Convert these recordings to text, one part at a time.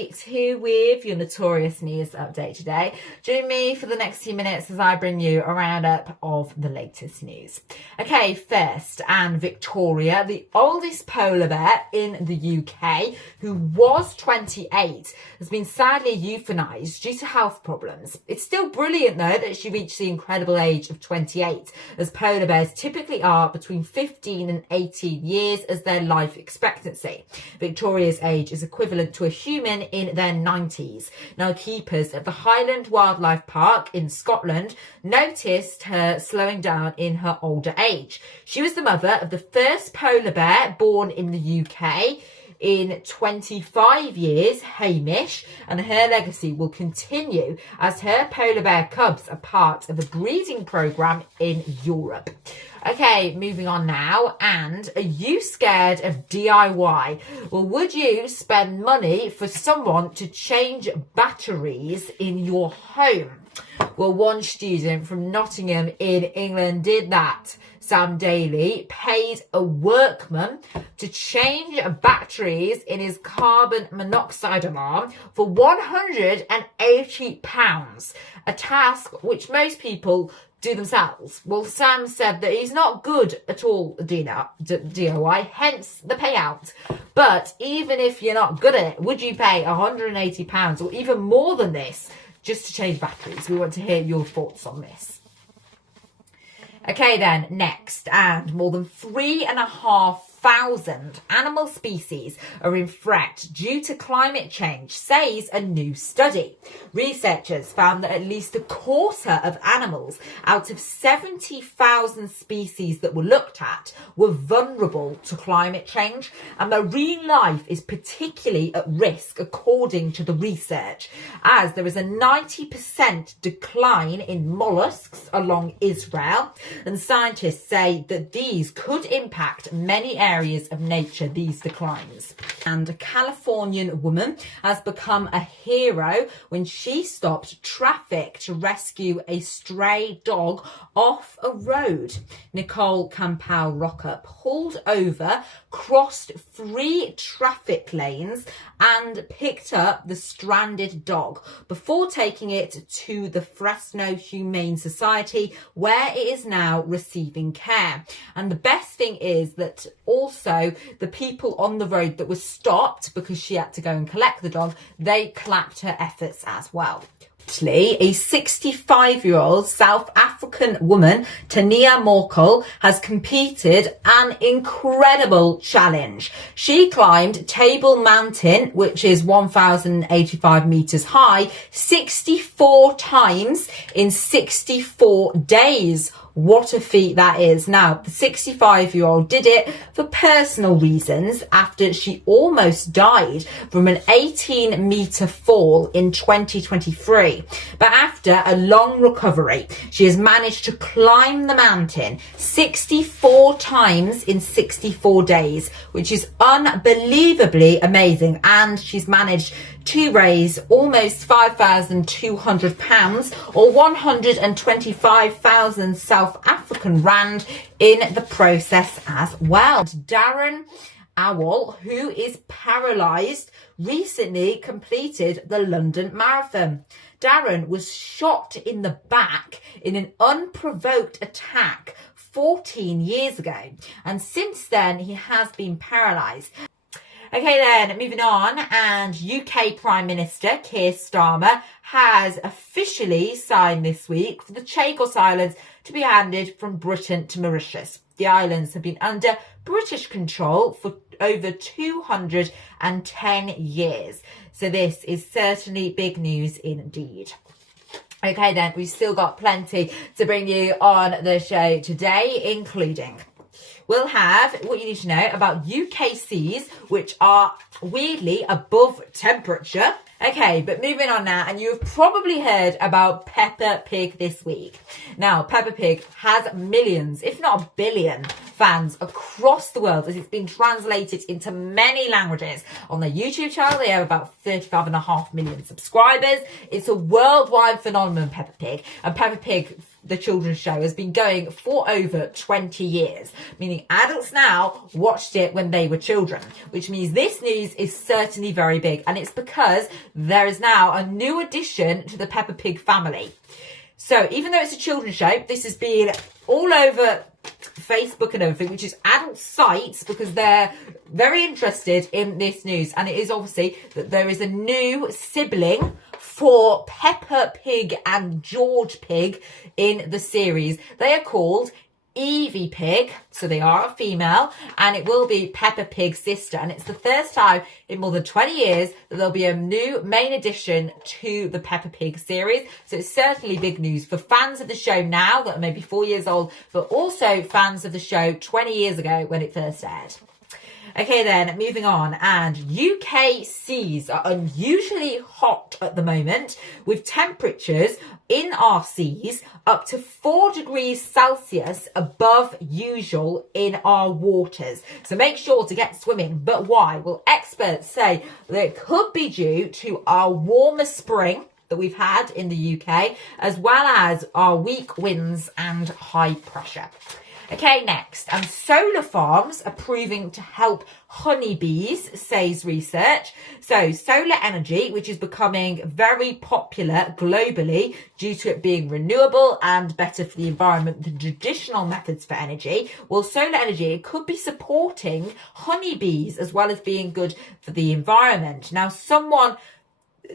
Kate here with your notorious news update today. Join me for the next few minutes as I bring you a roundup of the latest news. Okay, first, Anne Victoria, the oldest polar bear in the UK, who was 28, has been sadly euthanised due to health problems. It's still brilliant though that she reached the incredible age of 28, as polar bears typically are between 15 and 18 years as their life expectancy. Victoria's age is equivalent to a human in their 90s. Now, keepers at the Highland Wildlife Park in Scotland noticed her slowing down in her older age. She was the mother of the first polar bear born in the UK in 25 years, Hamish, and her legacy will continue as her polar bear cubs are part of a breeding programme in Europe. Okay, moving on now. And are you scared of DIY? Well, would you spend money for someone to change batteries in your home? Well, one student from Nottingham in England did that. Sam Daly paid a workman to change batteries in his carbon monoxide alarm for £180, a task which most people do themselves. Well, Sam said that he's not good at all at DIY, hence the payout. But even if you're not good at it, would you pay £180 or even more than this just to change batteries? We want to hear your thoughts on this. Okay then, next, and more than 3,500 animal species are in threat due to climate change, says a new study. Researchers found that at least a quarter of animals out of 70,000 species that were looked at were vulnerable to climate change, and marine life is particularly at risk according to the research, as there is a 90% decline in molluscs along Israel. And scientists say that these could impact many areas of nature, these declines. And a Californian woman has become a hero when she stopped traffic to rescue a stray dog off a road. Nicole Campbell Rocker pulled over, crossed 3 traffic lanes and picked up the stranded dog before taking it to the Fresno Humane Society, where it is now receiving care. And the best thing is that also the people on the road that were stopped because she had to go and collect the dog, they clapped her efforts as well. A 65-year-old South African woman, Tania Morkel, has completed an incredible challenge. She climbed Table Mountain, which is 1,085 meters high, 64 times in 64 days. What a feat that is. Now, the 65-year-old did it for personal reasons after she almost died from an 18-meter fall in 2023. But after a long recovery, she has managed to climb the mountain 64 times in 64 days, which is unbelievably amazing. And she's managed to raise almost £5,200 or 125,000 South African rand in the process as well. Darren Owl, who is paralysed, recently completed the London Marathon. Darren was shot in the back in an unprovoked attack 14 years ago, and since then he has been paralysed. Okay then, moving on, and UK Prime Minister Keir Starmer has officially signed this week for the Chagos Islands to be handed from Britain to Mauritius. The islands have been under British control for over 210 years. So this is certainly big news indeed. Okay then, we've still got plenty to bring you on the show today, including we'll have what you need to know about UK seas, which are weirdly above temperature. Okay, but moving on now, and you've probably heard about Peppa Pig this week. Now, Peppa Pig has millions, if not a billion, fans across the world, as it's been translated into many languages. On their YouTube channel, they have about 35.5 million subscribers. It's a worldwide phenomenon, Peppa Pig. And Peppa Pig, the children's show, has been going for over 20 years, meaning adults now watched it when they were children, which means this news is certainly very big. And it's because there is now a new addition to the Peppa Pig family. So even though it's a children's show, this has been all over Facebook and everything, which is adult sites, because they're very interested in this news. And it is obviously that there is a new sibling for Peppa Pig and George Pig in the series. They are called Evie Pig, so they are a female, and it will be Peppa Pig's sister. And it's the first time in more than 20 years that there'll be a new main addition to the Peppa Pig series. So it's certainly big news for fans of the show now that are maybe 4 years old, but also fans of the show 20 years ago when it first aired. Okay then, moving on, and UK seas are unusually hot at the moment, with temperatures in our seas up to 4 degrees Celsius above usual in our waters. So make sure to get swimming. But why? Well, experts say that it could be due to our warmer spring that we've had in the UK, as well as our weak winds and high pressure. Okay, next, and solar farms are proving to help honeybees, says research. So solar energy, which is becoming very popular globally due to it being renewable and better for the environment than traditional methods for energy. Well, solar energy could be supporting honeybees as well as being good for the environment. Now,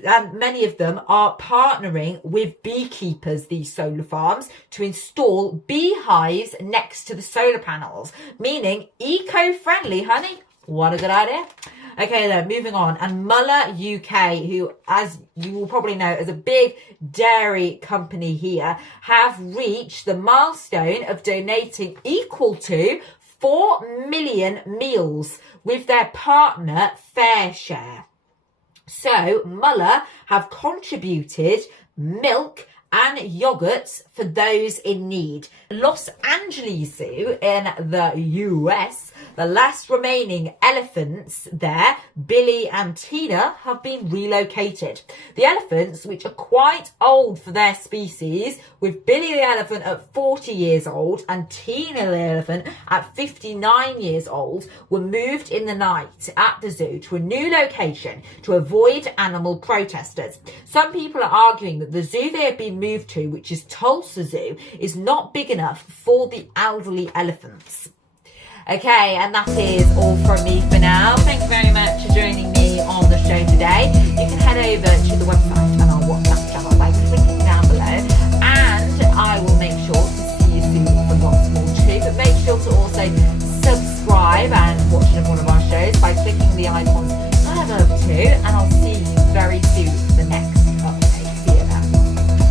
and many of them are partnering with beekeepers, these solar farms, to install beehives next to the solar panels, meaning eco-friendly, honey. What a good idea. Okay, then, moving on. And Muller UK, who, as you will probably know, is a big dairy company here, have reached the milestone of donating equal to 4 million meals with their partner FareShare. So Muller have contributed milk and yogurts for those in need. Los Angeles Zoo in the US, the last remaining elephants there, Billy and Tina, have been relocated. The elephants, which are quite old for their species, with Billy the elephant at 40 years old and Tina the elephant at 59 years old, were moved in the night at the zoo to a new location to avoid animal protesters. Some people are arguing that the zoo they have been moved to, which is Tulsa Zoo, is not big enough for the elderly elephants. Okay, and that is all from me for now. Thank you very much for joining me on the show today. You can head over to the website and our WhatsApp channel by clicking down below, and I will make sure to see you soon for lots more too. But make sure to also subscribe and watch one of our shows by clicking the icons above too, and I'll see